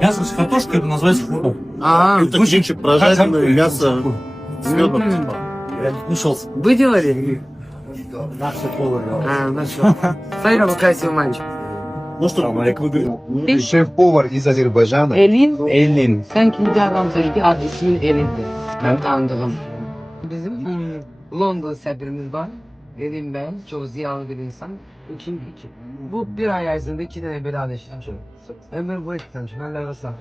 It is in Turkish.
Мясо с картошкой, это называется хурма. Это птичек прожаренное мясо с медом. Мешался. Вы делали? Наши повар. Ну что. Sayın Abukaysi Umancı. Ну что, Şef-повар из Azerbaycan'ı. Elin. Elin. Sen kimdi adam söyledi ki adı ismin Elin'di. Ben tanıdığım. Bizim Londra seferimiz var. Elim ben. Çok ziyalı bir insan. İkinci iki. Bu bir ay arasında 2 tane bela yaşamış. Ömür bu etkilemiş. Ben de arasında.